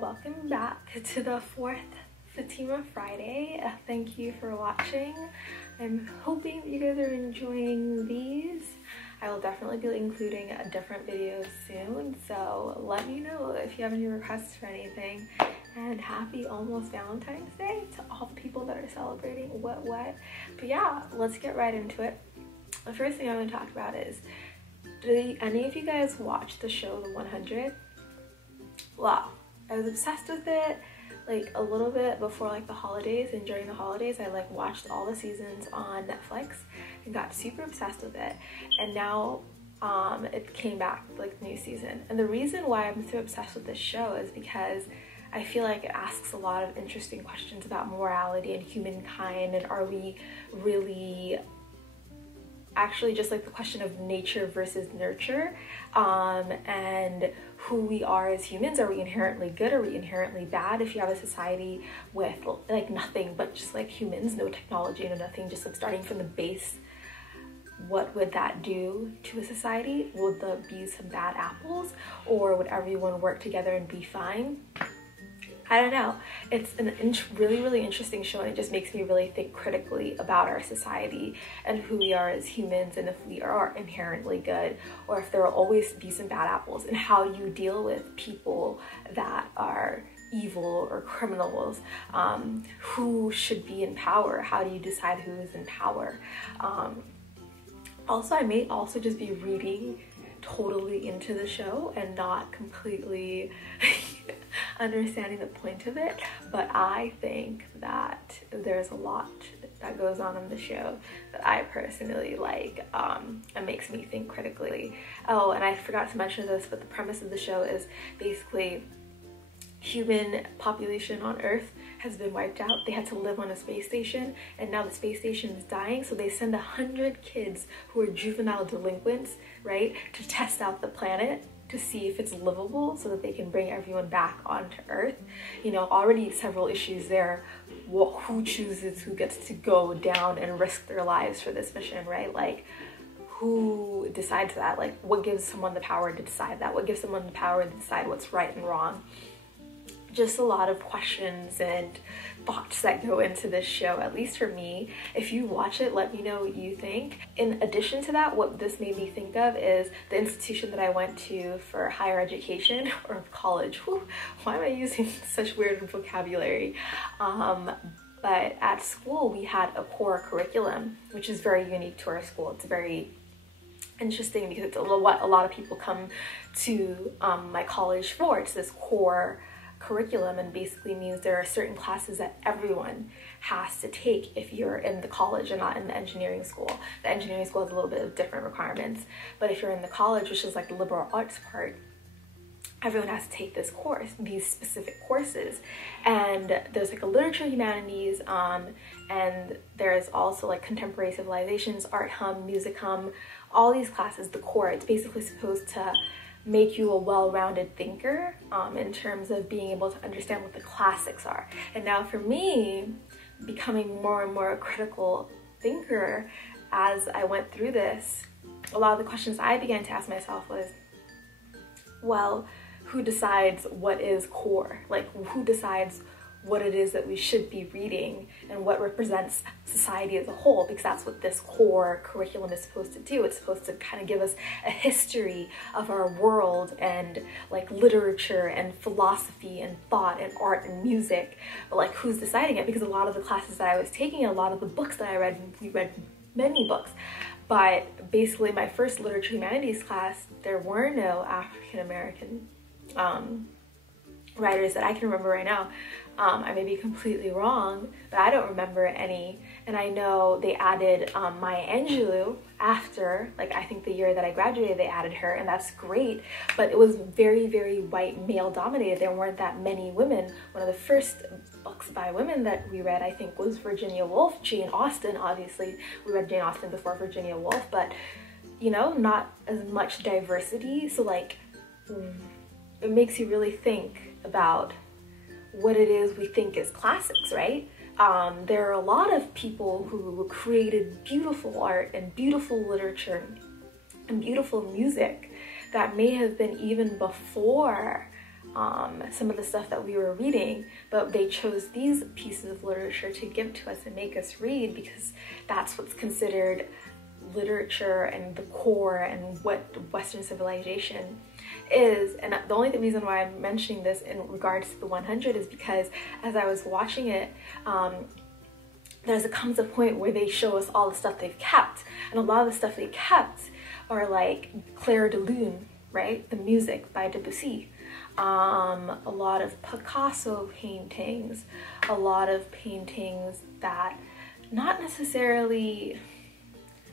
Welcome back to the fourth Fatima Friday. Thank you for watching. I'm hoping that you guys are enjoying these. I will definitely be including a different video soon, so let me know if you have any requests for anything. And happy almost Valentine's Day to all the people that are celebrating what. But yeah, let's get right into it. The first thing I'm going to talk about is, did any of you guys watch the show The 100? Wow, I was obsessed with it like a little bit before like the holidays, and during the holidays I like watched all the seasons on Netflix and got super obsessed with it. And now it came back like new season, and the reason why I'm so obsessed with this show is because I feel like it asks a lot of interesting questions about morality and humankind, and are we really actually just like the question of nature versus nurture, and who we are as humans. Are we inherently good? Are we inherently bad? If you have a society with like nothing but just like humans, no technology, no nothing, just like starting from the base, what would that do to a society? Would there be some bad apples, or would everyone work together and be fine? I don't know. It's a really interesting show, and it just makes me really think critically about our society and who we are as humans, and if we are inherently good, or if there will always be some bad apples, and how you deal with people that are evil or criminals. Who should be in power? How do you decide who is in power? Also, I may also just be reading totally into the show and not completely understanding the point of it, but I think that there's a lot that goes on in the show that I personally like. It makes me think critically. Oh, and I forgot to mention this, but the premise of the show is basically human population on Earth has been wiped out. They had to live on a space station, and now the space station is dying, so they send 100 kids who are juvenile delinquents, right, to test out the planet to see if it's livable, so that they can bring everyone back onto Earth. You know, already several issues there. Who chooses who gets to go down and risk their lives for this mission, right? Like, who decides that? Like, what gives someone the power to decide that? What gives someone the power to decide what's right and wrong? Just a lot of questions and thoughts that go into this show, at least for me. If you watch it, let me know what you think. In addition to that, what this made me think of is the institution that I went to for higher education, or college. Whew, why am I using such weird vocabulary? But at school, we had a core curriculum, which is very unique to our school. It's very interesting because it's what a lot of people come to my college for. It's this core curriculum, and basically means there are certain classes that everyone has to take if you're in the college and not in the engineering school. The engineering school has a little bit of different requirements, but if you're in the college, which is like the liberal arts part, everyone has to take this course, these specific courses. And there's like a literature humanities, and there's also like contemporary civilizations, art hum, music hum, all these classes. The core, it's basically supposed to make you a well-rounded thinker in terms of being able to understand what the classics are. And now for me, becoming more and more a critical thinker as I went through this, a lot of the questions I began to ask myself was, well, who decides what is core? Like, who decides what it is that we should be reading and what represents society as a whole? Because that's what this core curriculum is supposed to do. It's supposed to kind of give us a history of our world, and like literature and philosophy and thought and art and music. But like, who's deciding it? Because a lot of the classes that I was taking, a lot of the books that I read, we read many books, but basically my first literature humanities class, there were no African-American writers that I can remember right now. I may be completely wrong, but I don't remember any. And I know they added Maya Angelou after, like, I think the year that I graduated, they added her, and that's great. But it was very white male dominated. There weren't that many women. One of the first books by women that we read, I think, was Virginia Woolf. Jane Austen, obviously. We read Jane Austen before Virginia Woolf, but, you know, not as much diversity. So, like, it makes you really think about what it is we think is classics, right? There are a lot of people who created beautiful art and beautiful literature and beautiful music that may have been even before some of the stuff that we were reading, but they chose these pieces of literature to give to us and make us read because that's what's considered literature and the core and what Western civilization is. And the only reason why I'm mentioning this in regards to the 100 is because as I was watching it, comes a point where they show us all the stuff they've kept, and a lot of the stuff they kept are like Clair de Lune, right? The music by Debussy, a lot of Picasso paintings, a lot of paintings that not necessarily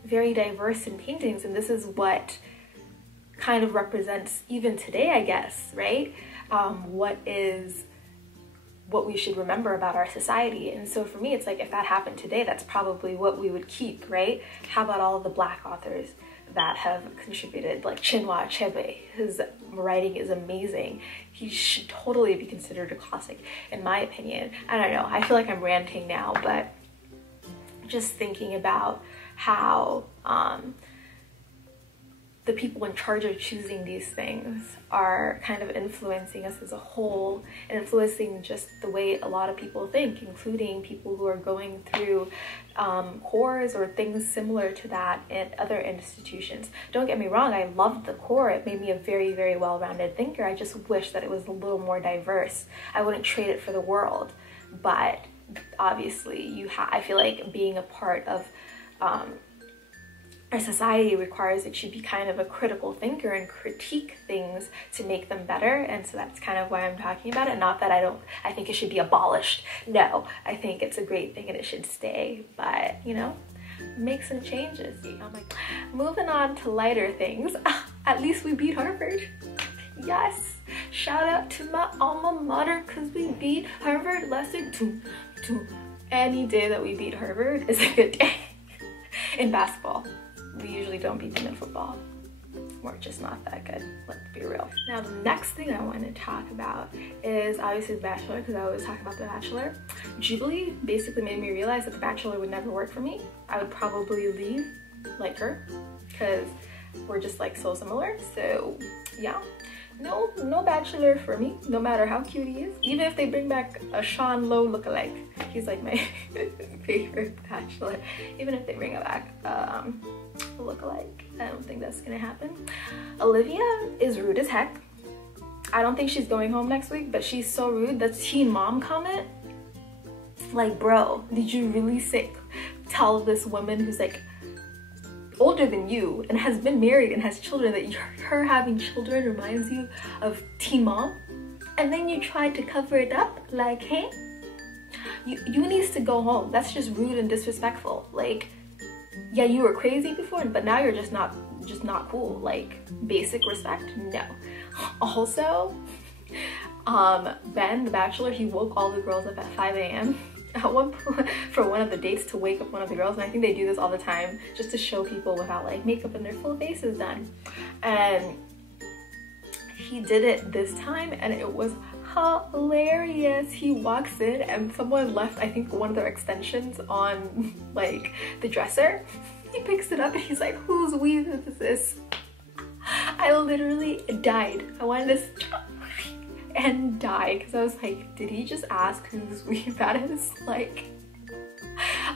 very diverse in paintings, and this is what kind of represents even today, I guess, right? What we should remember about our society. And so for me, it's like, if that happened today, that's probably what we would keep, right? How about all of the Black authors that have contributed, like Chinua Achebe? His writing is amazing. He should totally be considered a classic, in my opinion. I don't know, I feel like I'm ranting now, but just thinking about how the people in charge of choosing these things are kind of influencing us as a whole, and influencing just the way a lot of people think, including people who are going through cores or things similar to that in other institutions. Don't get me wrong, I loved the core. It made me a very, very well-rounded thinker. I just wish that it was a little more diverse. I wouldn't trade it for the world, but obviously I feel like being a part of our society requires that you be kind of a critical thinker and critique things to make them better. And so that's kind of why I'm talking about it. Not that I think it should be abolished. No, I think it's a great thing and it should stay, but you know, make some changes. Oh my God. Moving on to lighter things. At least we beat Harvard. Yes, shout out to my alma mater because we beat Harvard. Let's do any day that we beat Harvard is a good day. In basketball, we usually don't beat them in football. We're just not that good, let's be real. Now the next thing I want to talk about is obviously The Bachelor, because I always talk about The Bachelor. Jubilee basically made me realize that The Bachelor would never work for me. I would probably leave like her because we're just like so similar. So yeah, no Bachelor for me, no matter how cute he is. Even if they bring back a Sean Lowe lookalike, he's like my favorite Bachelor. Even if they bring back a lookalike, I don't think that's gonna happen. Olivia is rude as heck. I don't think she's going home next week, but she's so rude. The teen mom comment, like, bro, did you really tell this woman who's like older than you and has been married and has children that her having children reminds you of teen mom? And then you tried to cover it up, like, hey, you needs to go home. That's just rude and disrespectful. Like, yeah, you were crazy before, but now you're just not cool. Like, basic respect, no. Also, Ben, the Bachelor, he woke all the girls up at 5 a.m. at one point for one of the dates to wake up one of the girls, and I think they do this all the time just to show people without like makeup and their full faces done. And he did it this time and it was hilarious. He walks in and someone left, I think, one of their extensions on like the dresser. He picks it up and he's like, whose weave is this? I literally died. I wanted to stop and die because I was like, did he just ask whose weave that is? Like,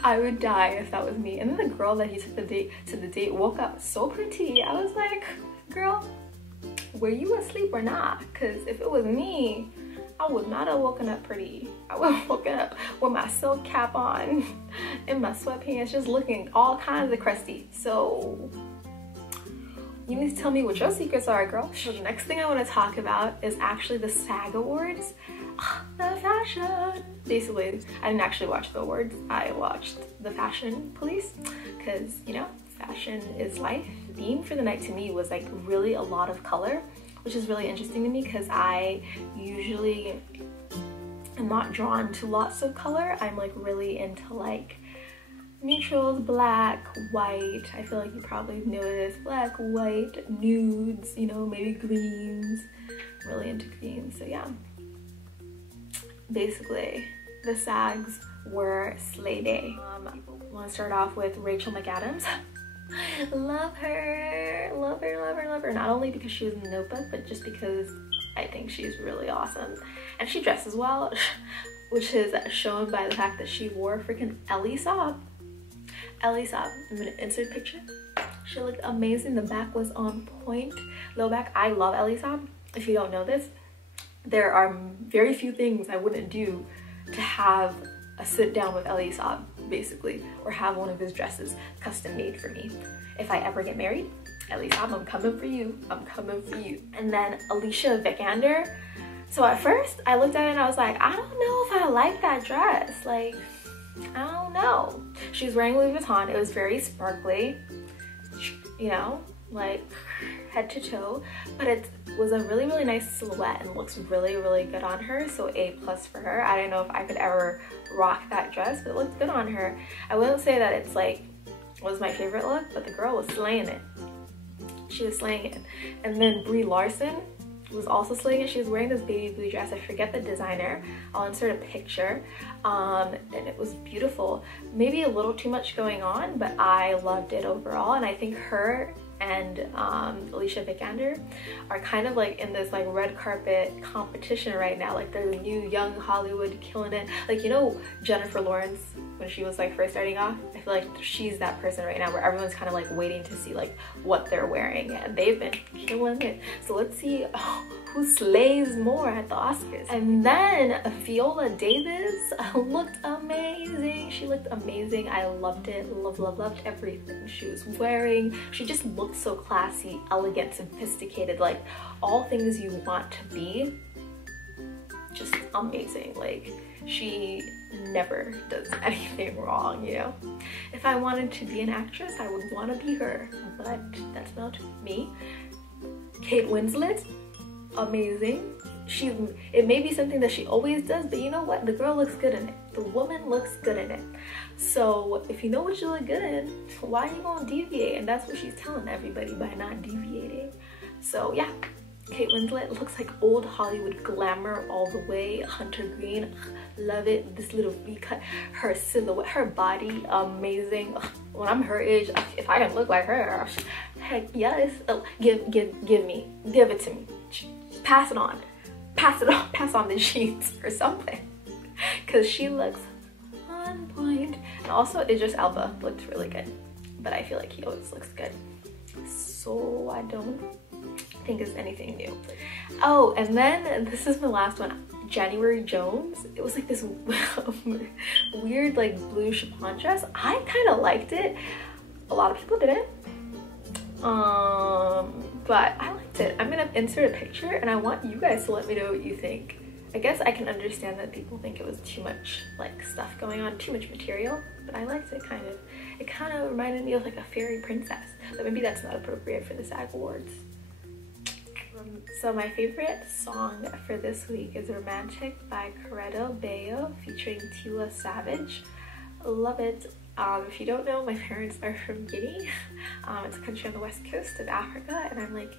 I would die if that was me. And then the girl that he took to the date woke up so pretty. I was like, girl, were you asleep or not? Because if it was me, I would not have woken up pretty. I would have woken up with my silk cap on and my sweatpants, just looking all kinds of crusty. So you need to tell me what your secrets are, girl. So the next thing I want to talk about is actually the SAG Awards. The fashion. Basically, I didn't actually watch the awards. I watched the Fashion Police because, you know, fashion is life. The theme for the night to me was like really a lot of color, which is really interesting to me because I usually am not drawn to lots of color. I'm like really into like neutrals, black, white. I feel like you probably know this. Black, white, nudes, you know, maybe greens. Really into greens, so yeah. Basically, the SAGs were slay day. I want to start off with Rachel McAdams. Love her, love her, love her, love her. Not only because she was in the Notebook, but just because I think she's really awesome. And she dresses well, which is shown by the fact that she wore freaking Ellie Saab. Ellie Saab. I'm gonna insert a picture. She looked amazing. The back was on point. Low back. I love Ellie Saab. If you don't know this, there are very few things I wouldn't do to have a sit down with Ellie Saab, basically, or have one of his dresses custom made for me. If I ever get married, Ellie Saab, I'm coming for you. I'm coming for you. And then Alicia Vikander. So at first, I looked at it and I was like, I don't know if I like that dress. Like, I don't know. She was wearing Louis Vuitton. It was very sparkly, you know, like head to toe, but it was a really, really nice silhouette and looks really, really good on her. So A+ for her. I don't know if I could ever rock that dress, but it looked good on her. I wouldn't say that it's like, was my favorite look, but the girl was slaying it. She was slaying it. And then Brie Larson was also slaying it. She was wearing this baby blue dress. I forget the designer. I'll insert a picture. And it was beautiful. Maybe a little too much going on, but I loved it overall. And I think her and Alicia Vikander are kind of like in this like red carpet competition right now. Like they're the new young Hollywood killing it. Like, you know, Jennifer Lawrence, when she was like first starting off, I feel like she's that person right now where everyone's kind of like waiting to see like what they're wearing, and they've been killing it. So let's see who slays more at the Oscars. And then Viola Davis looked amazing. She looked amazing. I loved it. Loved everything she was wearing. She just looked so classy, elegant, sophisticated, like all things you want to be. Just amazing. Like, she never does anything wrong, you know? If I wanted to be an actress, I would want to be her, but that's not me. Kate Winslet, amazing. It may be something that she always does, but you know what? The girl looks good in it. The woman looks good in it. So if you know what you look good in, why are you gonna deviate? And that's what she's telling everybody by not deviating. So yeah, Kate Winslet looks like old Hollywood glamour all the way. Hunter green, love it. This little V-cut, her silhouette, her body, amazing. When I'm her age, if I can look like her, heck yes. Give it to me. Pass it on. Pass on the jeans or something, because she looks on point. And also Idris Elba looked really good, but I feel like he always looks good, so I don't think it's anything new. Oh, and then this is my last one, January Jones. It was like this weird like blue chiffon dress. I kind of liked it. A lot of people didn't. But I liked it. I'm gonna insert a picture and I want you guys to let me know what you think. I guess I can understand that people think it was too much like stuff going on, too much material, but I liked it kind of. It kind of reminded me of like a fairy princess, but maybe that's not appropriate for the SAG Awards. So my favorite song for this week is Romantic by Koredo, Bello, featuring Tiwa Savage. Love it. If you don't know, my parents are from Guinea. It's a country on the west coast of Africa, and I'm like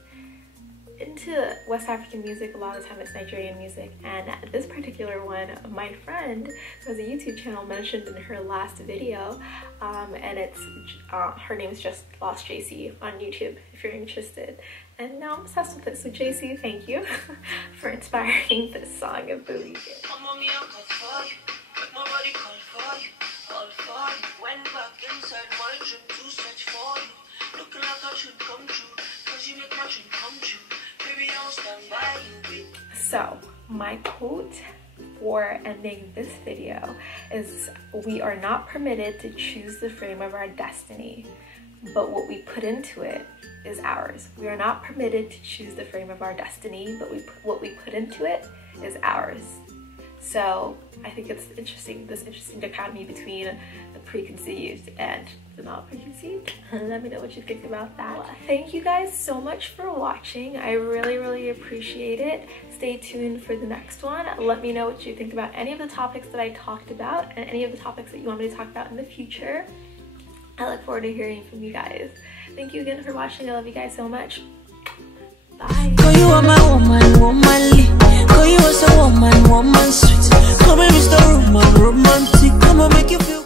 into West African music. A lot of the time it's Nigerian music, and this particular one, my friend who has a YouTube channel mentioned in her last video, and it's her name is just Lost JC on YouTube if you're interested. And now I'm obsessed with it. So JC, thank you for inspiring this song of Believe It. So my quote for ending this video is, we are not permitted to choose the frame of our destiny, but what we put into it is ours. We are not permitted to choose the frame of our destiny, but what we put into it is ours. So I think it's interesting, this interesting dichotomy between the preconceived and the not preconceived. Let me know what you think about that. Thank you guys so much for watching. I really, really appreciate it. Stay tuned for the next one. Let me know what you think about any of the topics that I talked about and any of the topics that you want me to talk about in the future. I look forward to hearing from you guys. Thank you again for watching. I love you guys so much. Bye. Girl, you are my woman, womanly. Girl, you are so woman, woman sweet. Come and Mr. Romantic. Come and make you feel